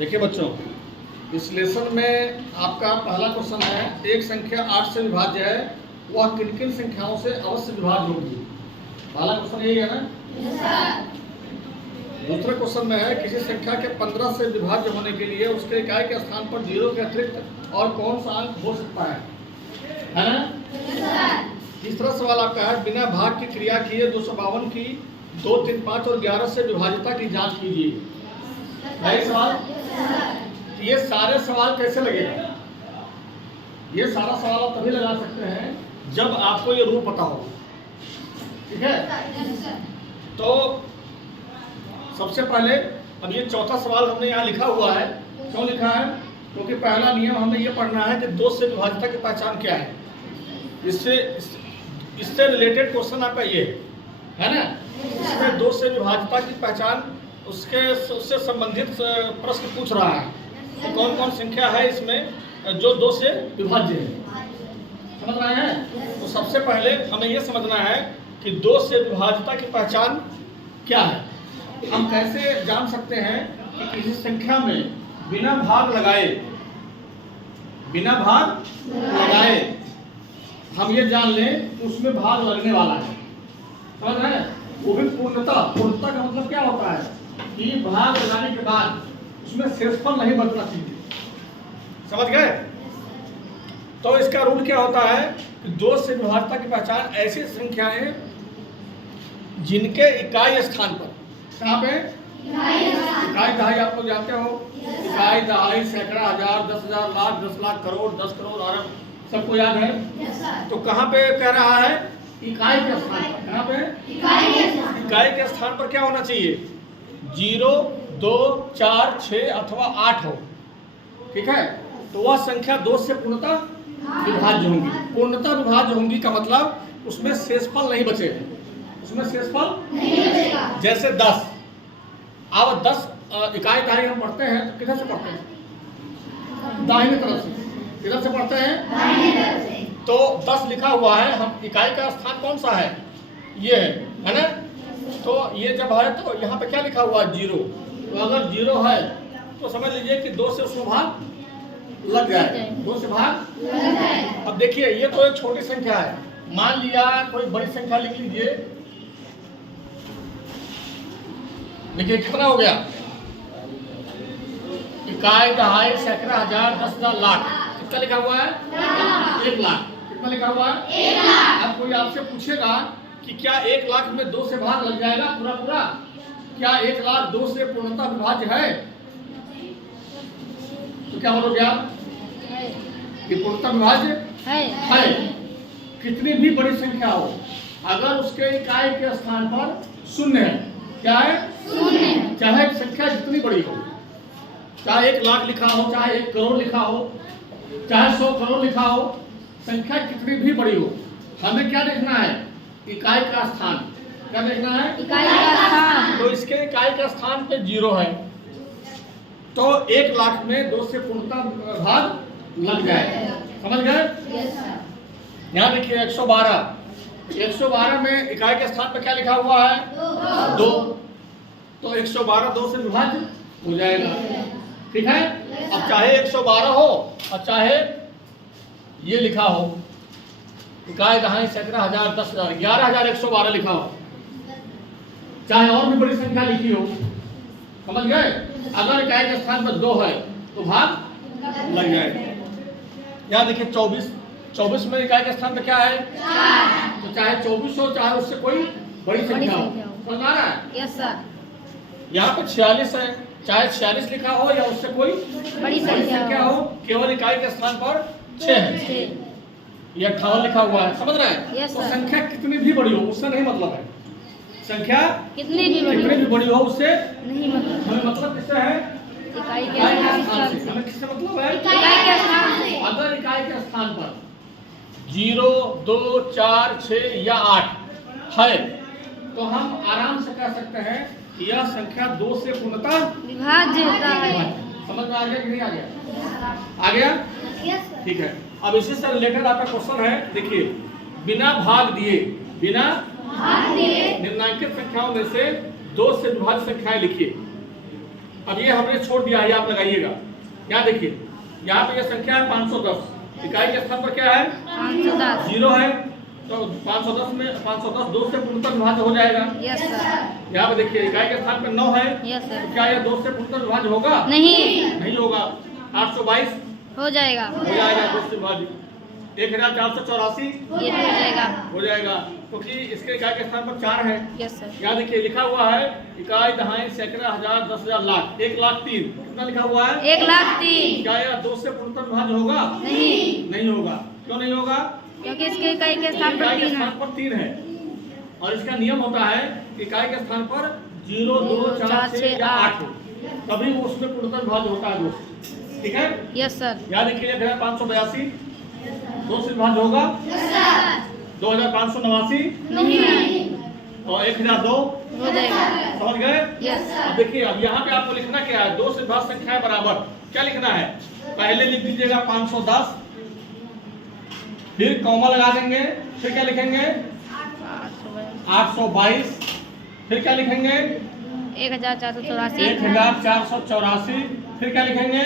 देखिए बच्चों, इस लेसन में आपका पहला क्वेश्चन है, एक संख्या 8 से विभाज्य है, वह किन किन संख्याओं से अवश्य विभाज्य होगी। पहला क्वेश्चन यही है ना। दूसरे क्वेश्चन में है, किसी संख्या के 15 से विभाज्य होने के लिए उसके इकाई के स्थान पर 0 के अतिरिक्त और कौन सा अंक हो सकता है ना। तीसरा सवाल आपका है, बिना भाग की क्रिया किए 252 की 2, 3, 5 और 11 से विभाज्यता की जांच कीजिए। है सवाल। ये सारे सवाल कैसे लगेगा? ये सारा सवाल आप तभी लगा सकते हैं जब आपको ये रूल पता हो। ठीक है, तो सबसे पहले अब ये चौथा सवाल हमने यहाँ लिखा हुआ है। क्यों लिखा है? क्योंकि पहला नियम हमें ये पढ़ना है कि 2 से विभाज्यता की पहचान क्या है। इससे रिलेटेड क्वेश्चन आपका ये है ना। इसमें 2 से विभाज्यता की पहचान उससे संबंधित प्रश्न पूछ रहा है कि कौन कौन संख्या है इसमें जो 2 से विभाज्य है। समझ रहे हैं? तो सबसे पहले हमें यह समझना है कि 2 से विभाज्यता की पहचान क्या है। हम कैसे जान सकते हैं कि किसी संख्या में बिना भाग लगाए हम ये जान लें कि उसमें भाग लगने वाला है। समझ रहे हैं? वो भी पूर्णता का मतलब क्या होता है कि भाग लगाने के बाद उसमें शेषफल नहीं बचना चाहिए। समझ गए? तो इसका रूल क्या होता है कि 2 से विभाज्यता की पहचान ऐसी संख्याएं जिनके इकाई स्थान पर, कहाँ पे इकाई दहाई आप लोग जानते हो, इकाई दहाई सैकड़ा हजार 10,000 लाख 10 लाख करोड़ 10 करोड़ अरब सबको याद है। तो कहाँ पे कह रहा है? इकाई के स्थान पर। कहाँ पे? इकाई के स्थान पर क्या होना चाहिए? 0, 2, 4, 6 अथवा 8 हो। ठीक है, तो वह संख्या 2 से पूर्णतः विभाज्य होंगी। पूर्णतः विभाज्य होंगी का मतलब उसमें शेषफल नहीं बचेगा। उसमें शेषफल नहीं बचेगा। जैसे 10, अब 10 इकाई दहाई हम पढ़ते हैं तो किधर से पढ़ते हैं? दाहिने तरफ से। किधर से पढ़ते हैं? दाहिने तरफ से। तो 10 लिखा हुआ है, हम इकाई का स्थान कौन सा है? ये है ना। तो ये जब है तो यहाँ पे क्या लिखा हुआ है? 0। तो अगर 0 है तो समझ लीजिए कि 2 से उसमें भाग लग जाए। 2 से भाग लग जाए। अब देखिए, ये तो एक छोटी संख्या है। मान लिया कोई बड़ी संख्या लिख लीजिए। देखिए कितना हो गया? इकाई दहाई सैकड़ा हजार 10,000 लाख। कितना लिखा हुआ है? 1 लाख। कितना लिखा हुआ है? 1 लाख। अब कोई आपसे पूछेगा कि क्या 1 लाख में 2 से भाग लग जाएगा पूरा? क्या 1 लाख 2 से पूर्णतः विभाज्य है? तो क्या बोलोगे आप? कि पूर्णतः विभाज्य है। कितनी भी बड़ी संख्या हो, अगर उसके इकाई के स्थान पर 0 है, क्या है? 0। चाहे संख्या जितनी बड़ी हो, चाहे 1 लाख लिखा हो, चाहे 1 करोड़ लिखा हो, चाहे 100 करोड़ लिखा हो, संख्या कितनी भी बड़ी हो, हमें क्या देखना है? इकाई का स्थान। क्या देखना है? इकाई का स्थान। तो इसके इकाई का स्थान पे 0 है, तो 1 लाख में 2 से पूर्णतः भाग लग जाएगा। समझ गए? यहाँ देखिए 112 में इकाई के स्थान पे क्या लिखा हुआ है? 2। तो 112 2 से विभाज्य हो जाएगा। ठीक है। अब चाहे 112 हो और चाहे ये लिखा हो इकाई दहाई सैकड़ा हजार 10,000 11,112 लिखा हो, चाहे और भी बड़ी संख्या लिखी हो। समझ गए? अगर इकाई के स्थान पर 2 है तो भाग लग जाएगा। यहाँ देखिए 24 में इकाई के स्थान पर क्या है? 4। तो चाहे 24 हो, चाहे उससे कोई बड़ी संख्या हो। समझ आ रहा है? Yes sir. यहाँ पे 46 है, चाहे 46 लिखा हो या उससे कोई बड़ी संख्या हो, केवल इकाई के स्थान पर 6 है। ये 58 लिखा हुआ है। समझ रहे हैं? तो संख्या कितनी भी बड़ी हो उससे नहीं मतलब है। संख्या कितनी भी बड़ी हो उससे नहीं मतलब। हमें मतलब किससे है? इकाई के स्थान से। हमें किससे मतलब है? इकाई के स्थान से। अगर इकाई के स्थान पर 0, 2, 4, 6 या 8 है तो हम आराम से कह सकते हैं कि यह संख्या 2 से पूर्णतः विभाज्य होता है। समझ में आ गया कि नहीं आ गया? आ गया? ठीक है। अब इसी से रिलेटेड आपका क्वेश्चन है। देखिए, बिना भाग दिए निर्णांकित संख्याओं में से 2 से विभाज्य संख्याएं लिखिए। अब ये हमने छोड़ दिया है, आप लगाइएगा। यहाँ देखिए, यहाँ पे ये संख्या है 510, इकाई के स्थान पर क्या है 510 जीरो है, तो 510 में 510 2 से पूर्णतः विभाज्य हो जाएगा। Yes sir. यहाँ पे देखिए इकाई के स्थान पर 9 है, यस सर। तो क्या यह 2 से पूर्णतः विभाज्य होगा? नहीं होगा। 822 हो जाएगा 2 से विभाज्य। 1484 ये हो जाएगा हो जाएगा, क्योंकि इसके इकाई के स्थान पर 4 है। Yes sir. यहाँ देखिए लिखा हुआ है इकाई, दहाई, सैकड़ा, हजार, 10,000, लाख। 1,03,000 कितना लिखा हुआ है? 1,03,000 क्या यह 2 से पूर्णतः विभाज्य होगा? नहीं होगा। क्यों नहीं होगा? क्योंकि इसके इकाई के स्थान पर इकाई के 3 स्थान है। पर 3 है, और इसका नियम होता है इकाई के स्थान पर 0, 2, 4, 6 या 8 हो, तभी वो उसमें पूर्णतः विभाज्य होता है दोस्त। ठीक है? Yes sir. यहाँ देखिए 582 2 से विभाज्य होगा? 2,589 नहीं और 1,002 हो जाएगा। समझ गए? यस। अब देखिए, अब यहाँ पे आपको लिखना क्या है? 2 से विभाज्य संख्याएं बराबर। क्या लिखना है? पहले लिख दीजिएगा 510, फिर कॉमा लगा देंगे, फिर क्या लिखेंगे 822, फिर क्या लिखेंगे 1,484 1,484, फिर क्या लिखेंगे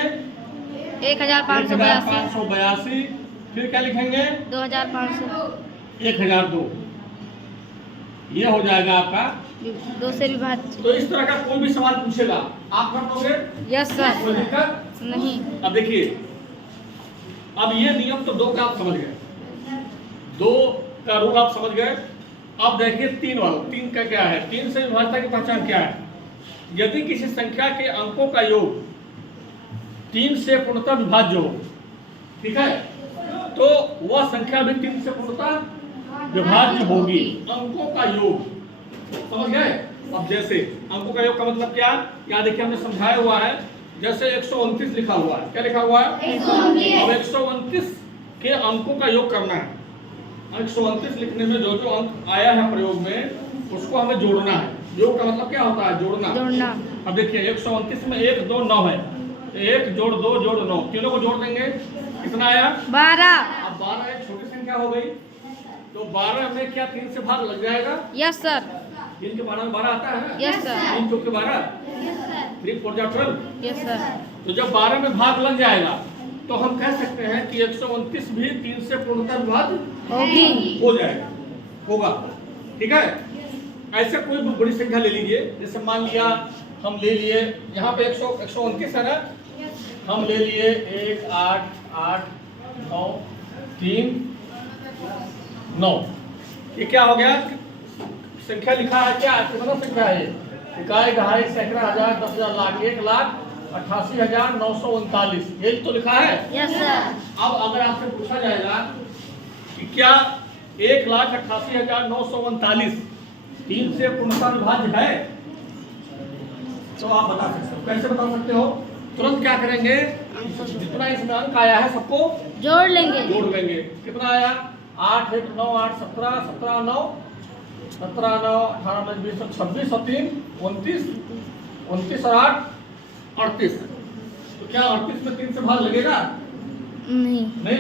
1,582 1,582, फिर क्या लिखेंगे 2,500 1,002। ये हो जाएगा आपका। 2 से विभाज्य। तो इस तरह का कोई भी सवाल पूछेगा आप कर दोगे? Yes sir. कोई दिक्कत नहीं। अब देखिए, अब ये नियम तो 2 का आप समझ गए, 2 का रूल आप समझ गए। अब देखिए 3 वाला, 3 का क्या है? 3 से विभाज्यता की पहचान क्या है? यदि किसी संख्या के अंकों का योग 3 से पूर्णतः विभाज्य हो, ठीक है, तो वह संख्या भी 3 से पूर्णतः विभाज्य होगी। अंकों का योग, समझ गए? अब जैसे अंकों का योग का मतलब क्या? यहाँ देखिए हमने समझाया हुआ है, जैसे 129 लिखा हुआ है। क्या लिखा हुआ है? 129। अब 129 के अंकों का योग करना है। 129 लिखने में जो जो अंक आया है प्रयोग में, उसको हमें जोड़ना है। योग का मतलब क्या होता है? जोड़ना। अब देखिए 129 में 1, 2, 9 है, 1 जोड़ 2 जोड़ 9, तीनों को जोड़ देंगे, कितना आया 12। अब 12 एक छोटी संख्या हो गई, तो 12 में क्या 3 से भाग लग जाएगा? Yes sir. 3 के 12 में 12 आता है? Yes sir. 3 चौके 12, 3 4 जा 12। Yes sir. तो जब 12 में भाग लग जाएगा तो हम कह सकते हैं कि 129 भी 3 से पूर्णतः विभाज्य हो जाएगा, होगा। ठीक है? ऐसे कोई भी बड़ी संख्या ले लीजिए, जैसे मान लिया हम ले लिए यहाँ पे 129 है ना, हम ले लिए 1, 8, 8, 9, 3, 9। ये क्या हो गया? संख्या लिखा है क्या? कितना संख्या है? इकाई, दहाई, सैकड़ा, हजार, 10,000, लाख। 1,88,939 यही तो लिखा है। Yes sir. अब अगर आपसे पूछा जाएगा कि क्या 1,88,939 3 से पूर्णतः विभाज्य है, तो आप बता सकते हो। कैसे बता सकते हो? तुरंत क्या करेंगे, जितना इसमें अंक आया है सबको जोड़ लेंगे। कितना आया? 8, 1, 9, 8, 17, 17, 9, 17, 9, 18, 19, 20, 26 और 3, 29, 29 और 8, 38। तो क्या 38 में 3 से भाग लगेगा? नहीं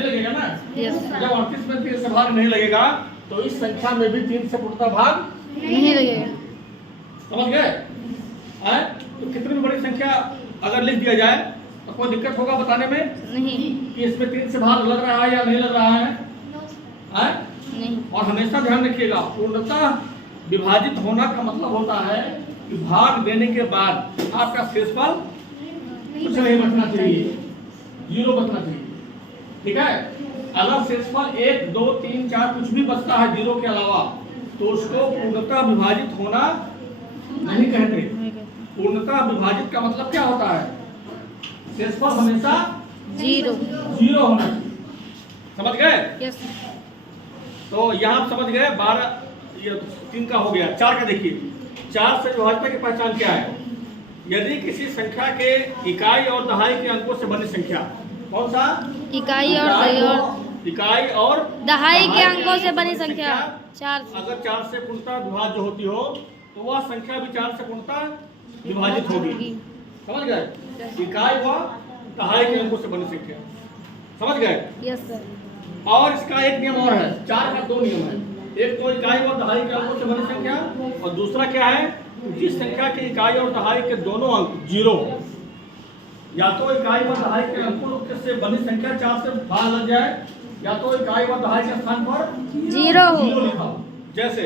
लगेगा ना। यस। जब 38 में 3 से भाग नहीं लगेगा तो इस संख्या में भी 3 से पूर्णतः भाग नहीं लगेगा। समझ गए? तो कितनी बड़ी संख्या अगर लिख दिया जाए तो कोई दिक्कत होगा बताने में नहीं। कि इसमें 3 से भाग लग रहा है या नहीं लग रहा है? नहीं। और हमेशा ध्यान रखिएगा, पूर्णतः विभाजित होना का मतलब होता है कि भाग देने के बाद आपका शेषफल कुछ नहीं बचना चाहिए, 0 बचना चाहिए। ठीक है? अगर शेषफल 1, 2, 3, 4 कुछ भी बचता है 0 के अलावा, तो उसको पूर्णतः विभाजित होना नहीं कहते। पूर्णतः विभाजित का मतलब क्या होता है? शेषफल हमेशा 0 होना चाहिए। समझ गए? यस। तो यहाँ आप समझ गए। 12, ये 3 का हो गया। 4 का देखिए, 4 से विभाज्यता की पहचान क्या है? यदि किसी संख्या के इकाई और दहाई के अंकों से बनी संख्या, कौन सा? इकाई और दहाई के अंकों से बनी संख्या 4। अगर 4 से पूर्णतः विभाज्य होती हो तो वह संख्या भी 4 से पूर्णतः विभाजित होगी। समझ गए? इकाई व दहाई के अंकों से बनी संख्या। समझ गए? Yes sir. और इसका एक नियम और है। 4 का 2 नियम है। एक तो इकाई व दहाई के अंकों से बनी संख्या, और दूसरा क्या है? जिस संख्या की इकाई और दहाई के दोनों अंक 0 हो, या तो इकाई व दहाई के अंकों से बनी संख्या 4 से भाग लग जाए, या तो इकाई व दहाई के स्थान पर 0 हो। 0 लिखा हो। जैसे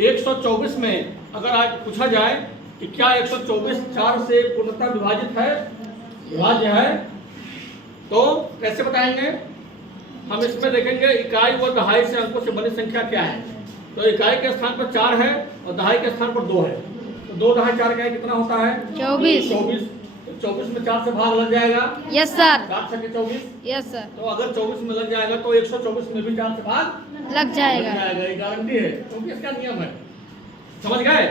124 में अगर आज पूछा जाए कि क्या 124 4 से पूर्णतः विभाजित है, विभाज्य है, तो कैसे बताएंगे? हम इसमें देखेंगे इकाई व दहाई से अंकों से बनी संख्या क्या है। तो इकाई के स्थान पर 4 है और दहाई के स्थान पर 2 है, तो 2 दहाई 4 का कितना होता है? 24। 24 में 4 से भाग लग जाएगा। Yes sir. 4 से 24। Yes sir. तो अगर 24 में लग जाएगा तो 124 में भी 4 से भाग लग जाएगा। ये गारंटी है, क्योंकि इसका नियम है। समझ गए?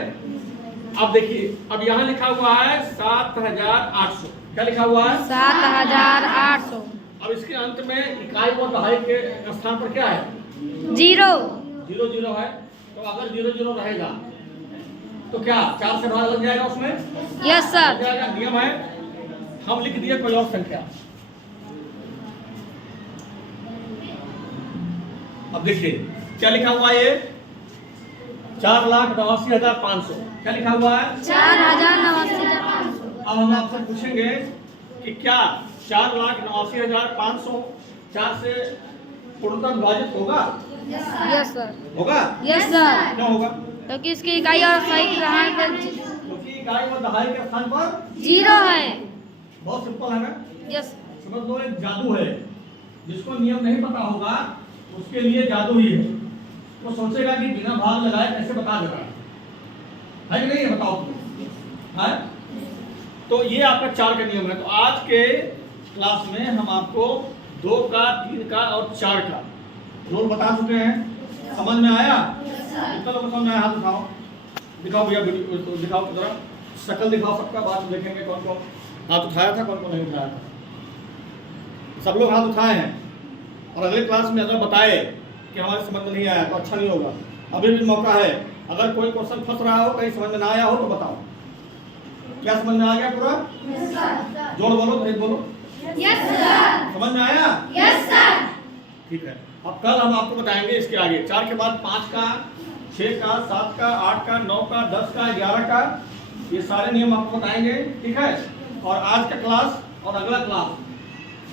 अब देखिए, अब यहाँ लिखा हुआ है 7800। क्या लिखा हुआ है? 7800। अब इसके अंत में इकाई और दहाई के स्थान पर क्या है? 0 0 है। तो अगर 0 रहेगा तो क्या 4 से भाग लग जाएगा उसमें? यस लग सर। जाएगा, नियम है। हम लिख दिए कोई और संख्या। अब देखिए क्या लिखा हुआ है, ये 4,89,500। क्या लिखा हुआ है? 4,89,500। अब हम आपसे पूछेंगे कि क्या 4,89,500 4 से पूर्णतः विभाजित होगा? Yes sir. होगा? Yes sir. क्यों होगा? क्योंकि इसकी इकाई और दहाई के स्थान पर क्योंकि इकाई और दहाई के स्थान पर 0 है। बहुत सिंपल है ना? यस। समझ लो, एक जादू है। जिसको नियम नहीं पता होगा उसके लिए जादू ही है। वो सोचेगा कि बिना भाग लगाए कैसे बता दे रहा है कि नहीं है? बताओ तुम। है? तो ये आपका 4 का नियम है। तो आज के क्लास में हम आपको 2 का, 3 का और 4 का रोल बता चुके हैं। समझ में आया? कितना लोग समझ में आया? हाथ उठाओ, दिखाओ भैया, वीडियो दिखाओ, जरा शक्ल दिखाओ सबका, बाद में देखेंगे कौन कौन हाथ उठाया था, कौन कौन नहीं उठाया था। सब लोग हाथ उठाए हैं, और अगले क्लास में अगर बताए कि हमारे समझ में नहीं आया तो अच्छा नहीं होगा। अभी भी मौका है, अगर कोई क्वेश्चन फंस रहा हो, कहीं समझ में ना आया हो तो बताओ। क्या समझ में आ गया पूरा? जोड़ बोलो, तेज बोलो। Yes sir. समझ में आया? Yes sir. ठीक है। अब कल हम आपको बताएंगे इसके आगे 4 के बाद 5 का, 6 का, 7 का, 8 का, 9 का, 10 का, 11 का, ये सारे नियम आपको बताएंगे। ठीक है? और आज का क्लास और अगला क्लास,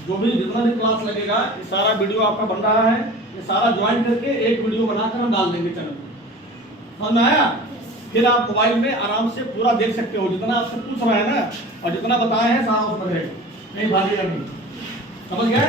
जो भी जितना भी क्लास लगेगा, ये सारा वीडियो आपका बन रहा है। ये सारा ज्वाइन करके एक वीडियो बनाकर हम डाल देंगे चैनल पर। समझ में आया? फिर आप मोबाइल में आराम से पूरा देख सकते हो। जितना आपसे पूछ रहे हैं ना, और जितना बताए हैं सारा उसमें रहेगा, नहीं भागेगा नहीं। समझ गए?